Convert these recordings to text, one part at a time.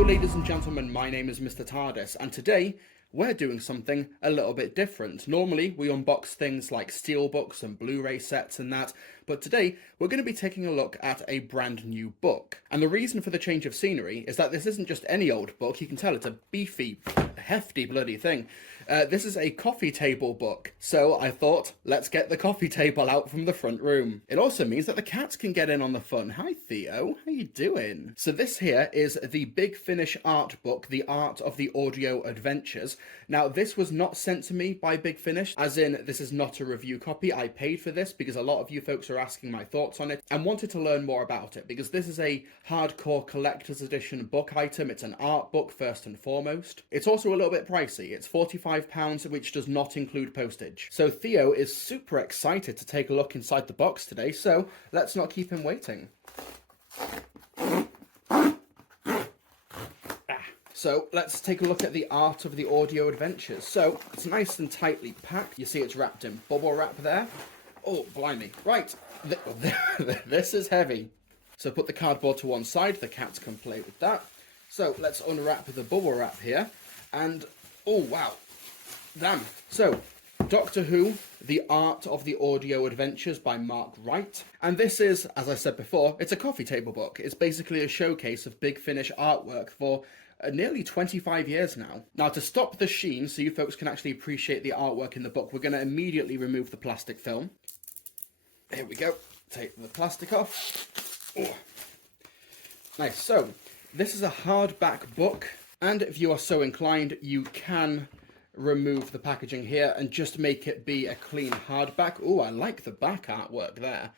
Hello ladies and gentlemen, my name is Mr. TARDIS, and today we're doing something a little bit different. Normally we unbox things like steelbooks and Blu-ray sets and that, but today we're going to be taking a look at a brand new book. And the reason for the change of scenery is that this isn't just any old book. You can tell it's a beefy, hefty bloody thing. This is a coffee table book, so I thought, let's get the coffee table out from the front room. It also means that the cats can get in on the fun. Hi Theo, how you doing? So this here is the Big Finish art book, The Art of the Audio Adventures. Now this was not sent to me by Big Finish, as in this is not a review copy. I paid for this because a lot of you folks are asking my thoughts on it and wanted to learn more about it, because this is a hardcore collector's edition book item. It's an art book first and foremost. It's also a little bit pricey. It's £45, which does not include postage. So Theo is super excited to take a look inside the box today, so let's not keep him waiting. So let's take a look at the Art of the Audio Adventures. So it's nice and tightly packed. You see it's wrapped in bubble wrap there. Oh, blimey. Right, this is heavy. So put the cardboard to one side, the cats can play with that. So let's unwrap the bubble wrap here. And, oh wow, damn. So, Doctor Who, The Art of the Audio Adventures by Mark Wright. And this is, as I said before, it's a coffee table book. It's basically a showcase of Big Finish artwork for nearly 25 years now. Now, to stop the sheen, so you folks can actually appreciate the artwork in the book, we're going to immediately remove the plastic film. Here we go. Take the plastic off. Oh. Nice. So, this is a hardback book, and if you are so inclined, you can remove the packaging here and just make it be a clean hardback. Oh, I like the back artwork there.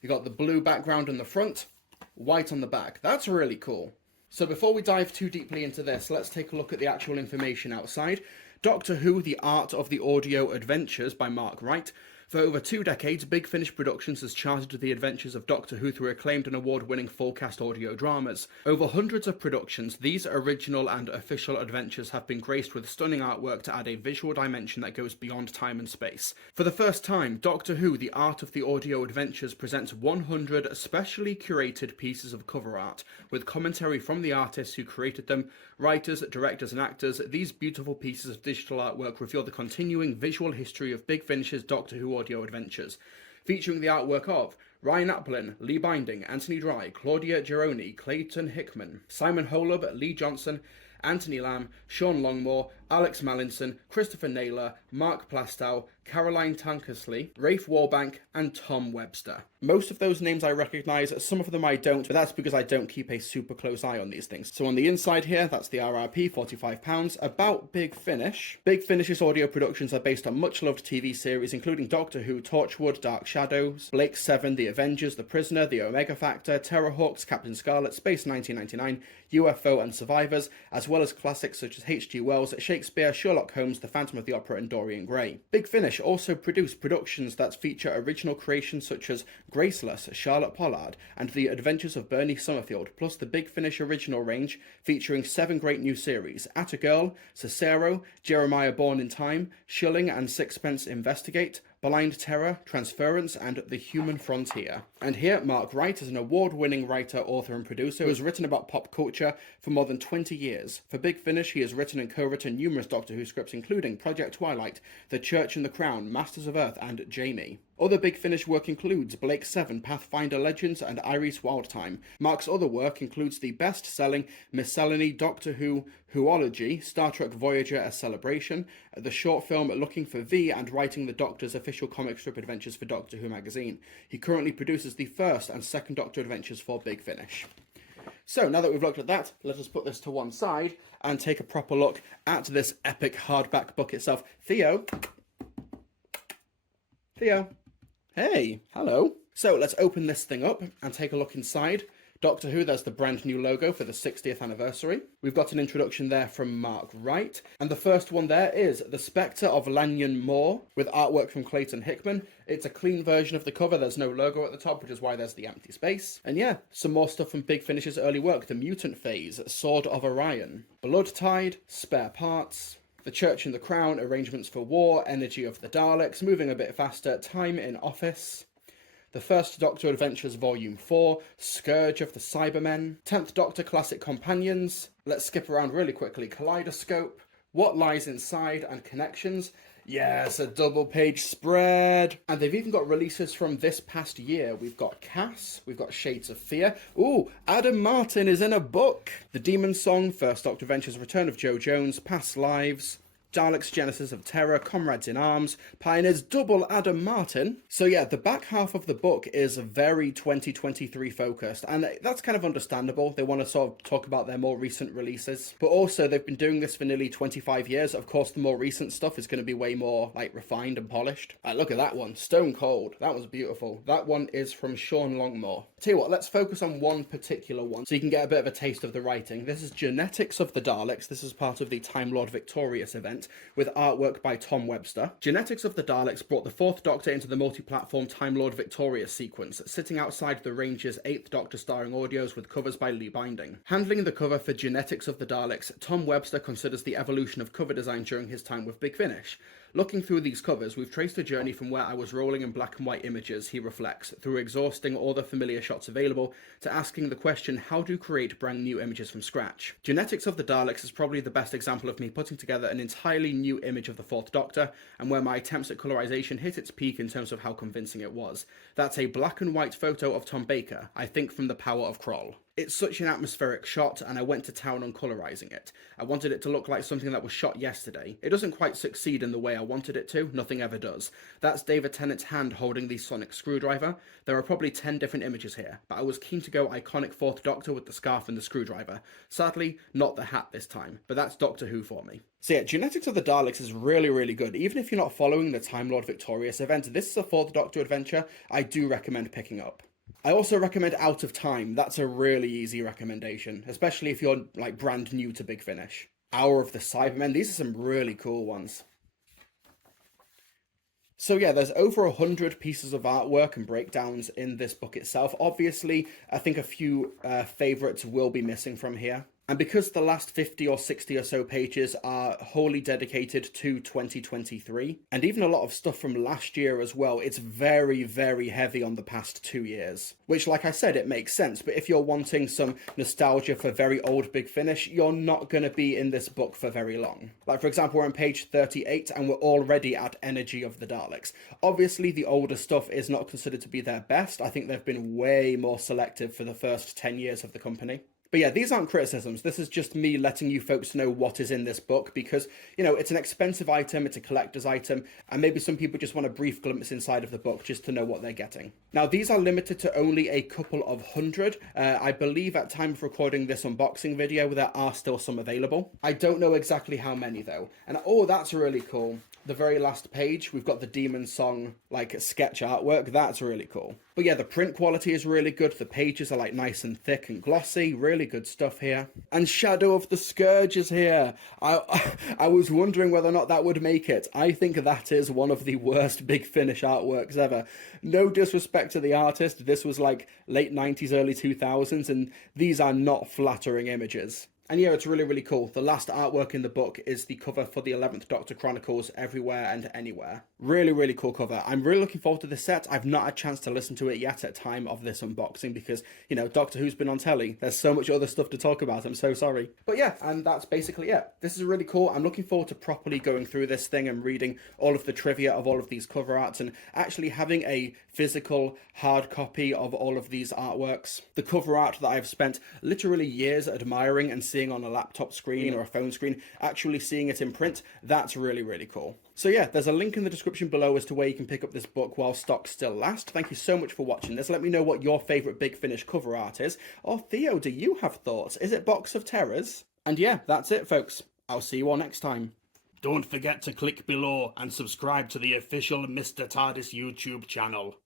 You got the blue background on the front, white on the back. That's really cool. So before we dive too deeply into this, let's take a look at the actual information outside. Doctor Who, The Art of the Audio Adventures by Mark Wright. For over 2 decades, Big Finish Productions has charted the adventures of Doctor Who through acclaimed and award-winning full-cast audio dramas. Over hundreds of productions, these original and official adventures have been graced with stunning artwork to add a visual dimension that goes beyond time and space. For the first time, Doctor Who, The Art of the Audio Adventures presents 100 specially curated pieces of cover art, with commentary from the artists who created them, writers, directors and actors. These beautiful pieces of digital artwork reveal the continuing visual history of Big Finish's Doctor Who audio adventures, featuring the artwork of Ryan Applin, Lee Binding, Anthony Dry, Claudia Geroni, Clayton Hickman, Simon Holub, Lee Johnson, Anthony Lamb, Sean Longmore, Alex Mallinson, Christopher Naylor, Mark Plastow, Caroline Tankersley, Rafe Warbank, and Tom Webster. Most of those names I recognise, some of them I don't, but that's because I don't keep a super close eye on these things. So on the inside here, that's the RRP, £45. About Big Finish. Big Finish's audio productions are based on much-loved TV series, including Doctor Who, Torchwood, Dark Shadows, Blake 7, The Avengers, The Prisoner, The Omega Factor, Terrorhawks, Captain Scarlet, Space 1999, UFO and Survivors, as well as classics such as H.G. Wells, Shakespeare, Sherlock Holmes, The Phantom of the Opera and Dorian Gray. Big Finish also produced productions that feature original creations such as Graceless, Charlotte Pollard, and The Adventures of Bernie Summerfield, plus the Big Finish original range featuring 7 great new series: At a Girl, Cicero, Jeremiah Born in Time, Shilling and Sixpence Investigate, Blind Terror, Transference, and The Human Frontier. And here, Mark Wright is an award-winning writer, author, and producer who has written about pop culture for more than 20 years. For Big Finish, he has written and co-written numerous Doctor Who scripts, including Project Twilight, The Church and the Crown, Masters of Earth, and Jamie. Other Big Finish work includes Blake 7, Pathfinder Legends, and Iris Wildtime. Mark's other work includes the best-selling Miscellany, Doctor Who, Whoology, Star Trek Voyager: A Celebration, the short film Looking for V, and writing the Doctor's official comic strip adventures for Doctor Who magazine. He currently produces the first and second Doctor adventures for Big Finish. So now that we've looked at that, let us put this to one side and take a proper look at this epic hardback book itself. Theo? Hey, hello. So let's open this thing up and take a look inside. Doctor Who, there's the brand new logo for the 60th anniversary. We've got an introduction there from Mark Wright. And the first one there is The Spectre of Lanyon Moor, with artwork from Clayton Hickman. It's a clean version of the cover. There's no logo at the top, which is why there's the empty space. And yeah, some more stuff from Big Finish's early work. The Mutant Phase, Sword of Orion, Blood Tide, Spare Parts, The Church and the Crown, Arrangements for War, Energy of the Daleks, Moving a Bit Faster, Time in Office, The First Doctor Adventures Volume 4, Scourge of the Cybermen, 10th Doctor Classic Companions, let's skip around really quickly, Kaleidoscope, What Lies Inside and Connections. Yes, a double page spread. And they've even got releases from this past year. We've got Cass, we've got Shades of Fear. Ooh, Adam Martin is in a book. The Demon Song, First Doctor Adventures, Return of Jo Jones, Past Lives, Daleks Genesis of Terror, Comrades in Arms, Pioneers, double Adam Martin. So yeah, the back half of the book is very 2023 focused, and that's kind of understandable. They want to sort of talk about their more recent releases, but also they've been doing this for nearly 25 years. Of course, the more recent stuff is going to be way more like refined and polished. Look at that one, Stone Cold. That was beautiful. That one is from Sean Longmore. Tell you what, let's focus on one particular one so you can get a bit of a taste of the writing. This is Genetics of the Daleks. This is part of the Time Lord Victorious event, with artwork by Tom Webster. Genetics of the Daleks brought the Fourth Doctor into the multi-platform Time Lord Victorious sequence, sitting outside the Ranger's 8th Doctor starring audios with covers by Lee Binding. Handling the cover for Genetics of the Daleks, Tom Webster considers the evolution of cover design during his time with Big Finish. Looking through these covers, we've traced a journey from where I was rolling in black and white images, he reflects, through exhausting all the familiar shots available, to asking the question, how do you create brand new images from scratch? Genetics of the Daleks is probably the best example of me putting together an entirely new image of the Fourth Doctor, and where my attempts at colorization hit its peak in terms of how convincing it was. That's a black and white photo of Tom Baker, I think from The Power of Kroll. It's such an atmospheric shot, and I went to town on colorizing it. I wanted it to look like something that was shot yesterday. It doesn't quite succeed in the way I wanted it to, nothing ever does. That's David Tennant's hand holding the sonic screwdriver. There are probably 10 different images here, but I was keen to go iconic Fourth Doctor with the scarf and the screwdriver. Sadly, not the hat this time, but that's Doctor Who for me. So yeah, Genetics of the Daleks is really, really good. Even if you're not following the Time Lord Victorious event, this is a Fourth Doctor adventure I do recommend picking up. I also recommend Out of Time. That's a really easy recommendation, especially if you're like brand new to Big Finish. Hour of the Cybermen. These are some really cool ones. So yeah, there's over 100 pieces of artwork and breakdowns in this book itself. Obviously, I think a few favourites will be missing from here. And because the last 50 or 60 or so pages are wholly dedicated to 2023, and even a lot of stuff from last year as well, it's very, very heavy on the past 2 years. Which, like I said, it makes sense, but if you're wanting some nostalgia for very old Big Finish, you're not going to be in this book for very long. Like, for example, we're on page 38, and we're already at Energy of the Daleks. Obviously, the older stuff is not considered to be their best. I think they've been way more selective for the first 10 years of the company. But yeah, these aren't criticisms. This is just me letting you folks know what is in this book because, you know, it's an expensive item, it's a collector's item, and maybe some people just want a brief glimpse inside of the book just to know what they're getting. Now, these are limited to only a couple of hundred. I believe at time of recording this unboxing video, there are still some available. I don't know exactly how many though. And oh, that's really cool. The very last page, we've got the Demon Song, like, sketch artwork. That's really cool. But yeah, the print quality is really good. The pages are, like, nice and thick and glossy. Really good stuff here. And Shadow of the Scourge is here. I was wondering whether or not that would make it. I think that is one of the worst Big Finish artworks ever. No disrespect to the artist. This was, like, late 90s, early 2000s, and these are not flattering images. And yeah, it's really, really cool. The last artwork in the book is the cover for the 11th Doctor Chronicles, Everywhere and Anywhere. Really, really cool cover. I'm really looking forward to this set. I've not had a chance to listen to it yet at time of this unboxing because, you know, Doctor Who's been on telly. There's so much other stuff to talk about. I'm so sorry. But yeah, and that's basically it. This is really cool. I'm looking forward to properly going through this thing and reading all of the trivia of all of these cover arts and actually having a physical hard copy of all of these artworks. The cover art that I've spent literally years admiring and seeing on a laptop screen or a phone screen, actually seeing it in print, that's really, really cool. So yeah, there's a link in the description below as to where you can pick up this book while stocks still last. Thank you so much for watching this. Let me know what your favourite Big Finish cover art is. Or Theo, do you have thoughts? Is it Box of Terrors? And yeah, that's it, folks. I'll see you all next time. Don't forget to click below and subscribe to the official Mr. TARDIS YouTube channel.